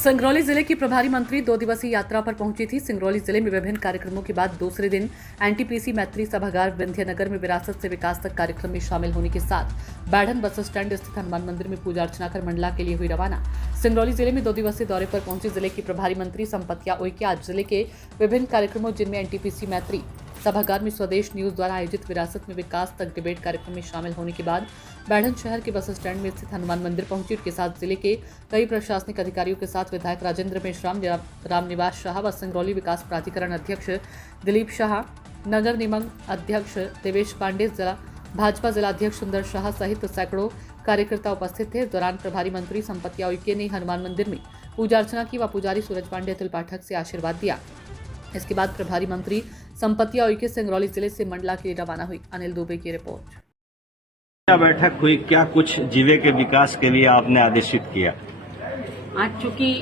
सिंगरौली जिले की प्रभारी मंत्री 2 दिवसीय यात्रा पर पहुंची थी। सिंगरौली जिले में विभिन्न कार्यक्रमों के बाद दूसरे दिन एनटीपीसी मैत्री सभागार विंध्यनगर में विरासत से विकास तक कार्यक्रम में शामिल होने के साथ बैढ़न बस स्टैंड स्थित हनुमान मंदिर में पूजा अर्चना कर मंडला के लिए हुई रवाना। सिंगरौली जिले में 2 दिवसीय दौरे पर पहुंची जिले की प्रभारी मंत्री संपत्तिया उइके आज जिले के विभिन्न कार्यक्रमों जिनमें एनटीपीसी मैत्री सभागार में स्वदेश न्यूज द्वारा आयोजित विरासत में विकास तक डिबेट कार्यक्रम में शामिल होने के बाद बैढ़न शहर के बस स्टैंड में स्थित हनुमान मंदिर पहुंची। उनके साथ जिले के कई प्रशासनिक अधिकारियों के साथ विधायक राजेंद्र मेश्राम, रामनिवास शाह व सिंगरौली विकास प्राधिकरण अध्यक्ष दिलीप शाह, नगर निगम अध्यक्ष देवेश पांडे, भाजपा जिला अध्यक्ष सुंदर शाह सहित सैकड़ों कार्यकर्ता उपस्थित थे। इस दौरान प्रभारी मंत्री संपत्तिया उइके ने हनुमान मंदिर में पूजा अर्चना की व पुजारी सूरज पांडे अतुल पाठक से आशीर्वाद दिया। इसके बाद प्रभारी मंत्री संपत्तिया उइके सिंगरौली जिले से मंडला के लिए रवाना हुई। अनिल दुबे की रिपोर्ट। क्या बैठक हुई, क्या कुछ जिले के विकास के लिए आपने आदेशित किया? आज चूंकि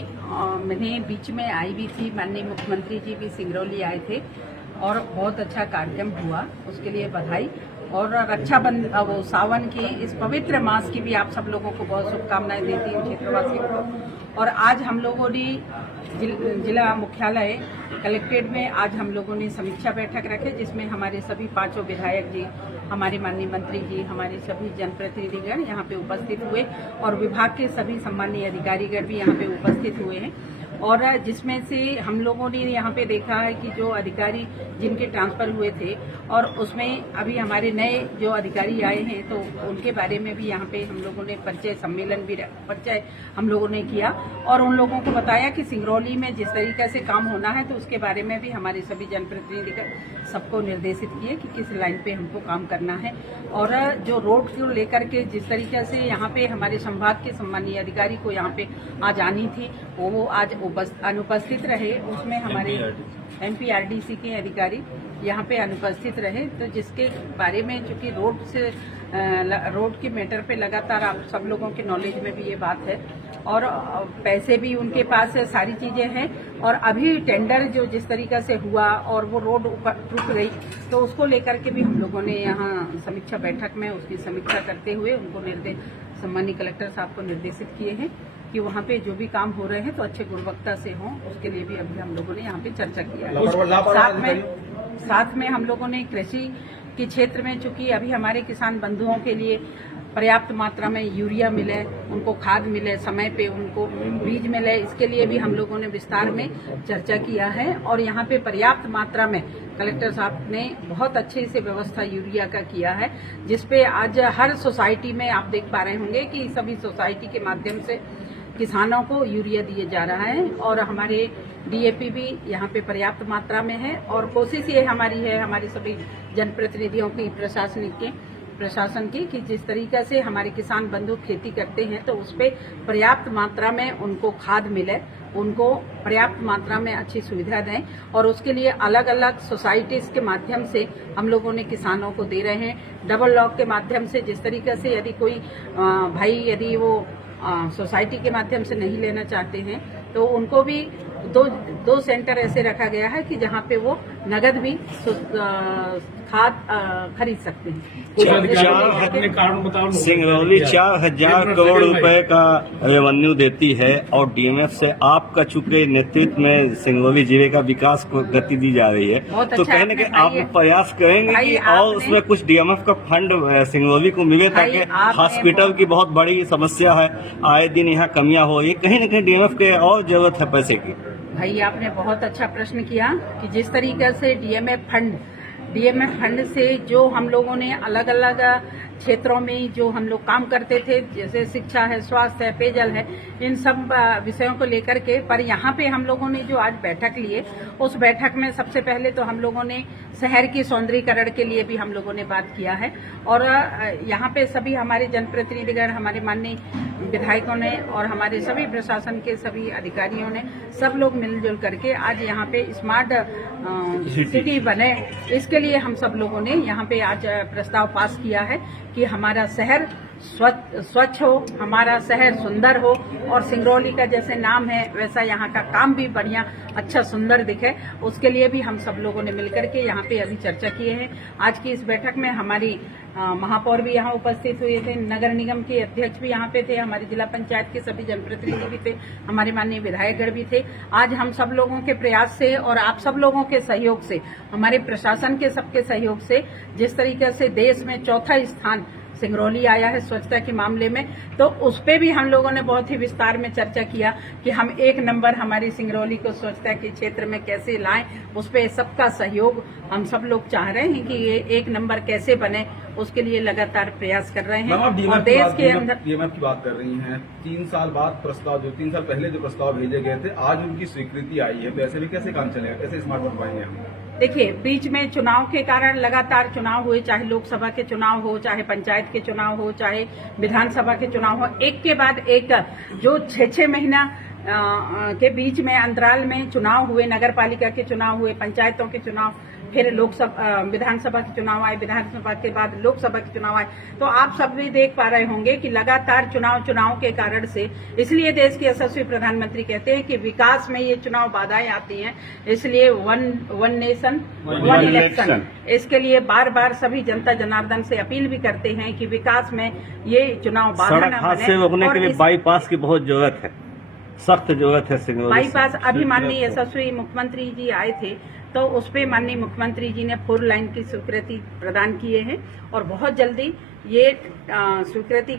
मैंने बीच में आई भी थी, माननीय मुख्यमंत्री जी भी सिंगरौली आए थे और बहुत अच्छा कार्यक्रम हुआ, उसके लिए बधाई। और रक्षाबंधन सावन की इस पवित्र मास की भी आप सब लोगों को बहुत शुभकामनाएं देती हूँ क्षेत्रवासियों को। और आज हम लोगों ने जिला मुख्यालय कलेक्ट्रेट में आज हम लोगों ने समीक्षा बैठक रखे, जिसमें हमारे सभी 5 विधायक जी, हमारे माननीय मंत्री जी, हमारे सभी जनप्रतिनिधिगण यहाँ पे उपस्थित हुए और विभाग के सभी सम्मानीय अधिकारीगण भी यहाँ पे उपस्थित हुए हैं। और जिसमें से हम लोगों ने यहाँ पे देखा है कि जो अधिकारी जिनके ट्रांसफर हुए थे और उसमें अभी हमारे नए जो अधिकारी आए हैं तो उनके बारे में भी यहाँ पे हम लोगों ने परिचय हम लोगों ने किया और उन लोगों को बताया कि सिंगरौली में जिस तरीके से काम होना है तो उसके बारे में भी हमारे सभी जनप्रतिनिधि सबको निर्देशित किए कि किस लाइन पे हमको काम करना है। और जो रोड को लेकर के जिस तरीके से यहाँ पे हमारे संभाग के सम्मानीय अधिकारी को यहाँ पे आज आनी थी वो आज अनुपस्थित रहे। उसमें हमारे एमपीआरडीसी के अधिकारी यहाँ पे अनुपस्थित रहे, तो जिसके बारे में चूंकि रोड के मैटर पे लगातार आप सब लोगों के नॉलेज में भी ये बात है और पैसे भी उनके पास सारी चीजें हैं। और अभी टेंडर जो जिस तरीके से हुआ और वो रोड रुक गई तो उसको लेकर के भी हम लोगों ने यहाँ समीक्षा बैठक में उसकी समीक्षा करते हुए उनको सम्मानीय कलेक्टर साहब को निर्देशित किए हैं कि वहाँ पे जो भी काम हो रहे हैं तो अच्छे गुणवत्ता से हों, उसके लिए भी अभी हम लोगों ने यहाँ पे चर्चा किया है। साथ में हम लोगों ने कृषि के क्षेत्र में चूंकि अभी हमारे किसान बंधुओं के लिए पर्याप्त मात्रा में यूरिया मिले, उनको खाद मिले, समय पे उनको बीज मिले, इसके लिए भी हम लोगों ने विस्तार में चर्चा किया है। और यहाँ पे पर्याप्त मात्रा में कलेक्टर साहब ने बहुत अच्छे से व्यवस्था यूरिया का किया है, जिसपे आज हर सोसाइटी में आप देख पा रहे होंगे कि सभी सोसाइटी के माध्यम से किसानों को यूरिया दिए जा रहा है। और हमारे डीएपी भी यहाँ पे पर्याप्त मात्रा में है और कोशिश ये हमारी है, हमारे सभी जनप्रतिनिधियों की, प्रशासन की कि जिस तरीके से हमारे किसान बंधु खेती करते हैं तो उसपे पर्याप्त मात्रा में उनको खाद मिले, उनको पर्याप्त मात्रा में अच्छी सुविधा दें। और उसके लिए अलग अलग सोसाइटीज के माध्यम से हम लोगों ने किसानों को दे रहे हैं। डबल लॉक के माध्यम से जिस तरीके से यदि कोई भाई यदि वो सोसाइटी के माध्यम से नहीं लेना चाहते हैं तो उनको भी दो सेंटर ऐसे रखा गया है कि जहां पे वो नगद भी खाद खरीद सकते हैं। सिंगरौली 4,000 करोड़ रुपए का रेवेन्यू देती है और डीएमएफ से आपका चूंकि नेतृत्व में सिंगरौली जिले का विकास को गति दी जा रही है, तो कहने के आप प्रयास करेंगे कि और उसमें कुछ डीएमएफ का फंड सिंगरौली को मिले ताकि हॉस्पिटल की बहुत बड़ी समस्या है, आए दिन यहाँ कमियां हो रही है, कहीं न कहीं डीएमएफ के और जरूरत है पैसे की। भाई आपने बहुत अच्छा प्रश्न किया कि जिस तरीके से डीएमएफ फंड से जो हम लोगों ने अलग अलग क्षेत्रों में जो हम लोग काम करते थे, जैसे शिक्षा है, स्वास्थ्य है, पेयजल है, इन सब विषयों को लेकर के, पर यहाँ पे हम लोगों ने जो आज बैठक ली है उस बैठक में सबसे पहले तो हम लोगों ने शहर की सौंदर्यीकरण के लिए भी हम लोगों ने बात किया है। और यहाँ पे सभी हमारे जनप्रतिनिधिगण, हमारे माननीय विधायकों ने और हमारे सभी प्रशासन के सभी अधिकारियों ने सब लोग मिलजुल करके आज यहाँ पे स्मार्ट सिटी बने, इसके लिए हम सब लोगों ने यहाँ पे आज प्रस्ताव पास किया है कि हमारा शहर स्वच्छ हो, हमारा शहर सुंदर हो और सिंगरौली का जैसे नाम है वैसा यहाँ का काम भी बढ़िया अच्छा सुंदर दिखे, उसके लिए भी हम सब लोगों ने मिलकर के यहाँ पे अभी चर्चा किए हैं। आज की इस बैठक में हमारी महापौर भी यहाँ उपस्थित हुए थे, नगर निगम के अध्यक्ष भी यहाँ पे थे, हमारी जिला पंचायत के सभी जनप्रतिनिधि भी थे, हमारे माननीय विधायकगण भी थे। आज हम सब लोगों के प्रयास से और आप सब लोगों के सहयोग से, हमारे प्रशासन के सबके सहयोग से, जिस तरीके से देश में चौथा स्थान सिंगरौली आया है स्वच्छता के मामले में, तो उस पे भी हम लोगों ने बहुत ही विस्तार में चर्चा किया कि हम 1 नंबर हमारी सिंगरौली को स्वच्छता के क्षेत्र में कैसे लाएं। उस पे सबका सहयोग हम सब लोग चाह रहे हैं कि ये 1 नंबर कैसे बने, उसके लिए लगातार प्रयास कर रहे हैं। और देश के अंदर डीएमएफ की बात कर रही हैं, 3 साल बाद प्रस्ताव, जो 3 साल पहले जो प्रस्ताव भेजे गए थे, आज उनकी स्वीकृति आई है, तो ऐसे भी कैसे काम चलेगा, कैसे स्मार्ट वर्क पाएंगे हम? देखिए, बीच में चुनाव के कारण लगातार चुनाव हुए, चाहे लोकसभा के चुनाव हो, चाहे पंचायत के चुनाव हो, चाहे विधानसभा के चुनाव हो, एक के बाद एक जो 6-6 महीना के बीच में अंतराल में चुनाव हुए, नगर पालिका के चुनाव हुए, पंचायतों के चुनाव, फिर लोकसभा विधानसभा के चुनाव आए, विधानसभा के बाद लोकसभा के चुनाव आए, तो आप सब भी देख पा रहे होंगे कि लगातार चुनाव के कारण से, इसलिए देश के यशस्वी प्रधानमंत्री कहते हैं कि विकास में ये चुनाव बाधाएं आती हैं, इसलिए वन नेशन वन इलेक्शन, इसके लिए बार बार सभी जनता जनार्दन से अपील भी करते हैं कि विकास में ये चुनाव बाधा न हादसे रोकने के लिए बाईपास की बहुत जरूरत है, सख्त जरूरत है सिंगरौली बाईपास। अभी माननीय यशस्वी मुख्यमंत्री जी आए थे, तो उस पे माननीय मुख्यमंत्री जी ने 4 लाइन की स्वीकृति प्रदान किए हैं और बहुत जल्दी ये स्वीकृति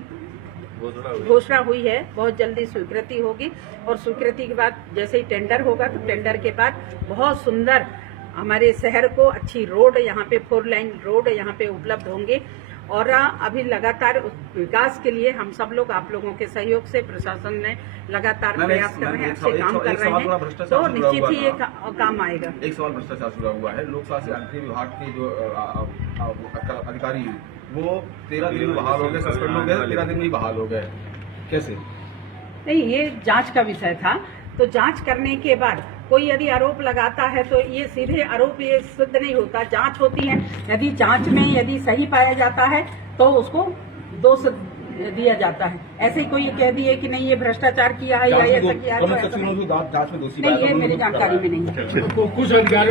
घोषणा हुई है, बहुत जल्दी स्वीकृति होगी और स्वीकृति के बाद जैसे ही टेंडर होगा, तो टेंडर के बाद बहुत सुंदर हमारे शहर को अच्छी रोड, यहाँ पे 4 लाइन रोड यहाँ पे उपलब्ध होंगे। और अभी लगातार विकास के लिए हम सब लोग, आप लोगों के सहयोग से, प्रशासन ने लगातार प्रयास कर रहे हैं, अच्छे काम कर रहे हैं, तो निश्चित ही ये काम आएगा। एक सवाल भ्रष्टाचार जुड़ा हुआ है। लोक स्वास्थ्य यांत्रिकी विभाग के जो अधिकारी हैं, वो 13 दिन में बहाल हो गए, सस्पेंड हो गए, 13 दिन में ही बहाल हो गए, कैसे? नहीं, ये जांच का विषय था, तो जांच करने के बाद कोई यदि आरोप लगाता है तो ये सीधे आरोप ये सिद्ध नहीं होता, जांच होती है। यदि जांच में यदि सही पाया जाता है तो उसको दोष दिया जाता है। ऐसे ही कोई कह दिए कि नहीं ये भ्रष्टाचार किया है या ऐसा किया है, जांच में दोषी नहीं, ये मेरी जानकारी में नहीं है। कुछ अधिकारियों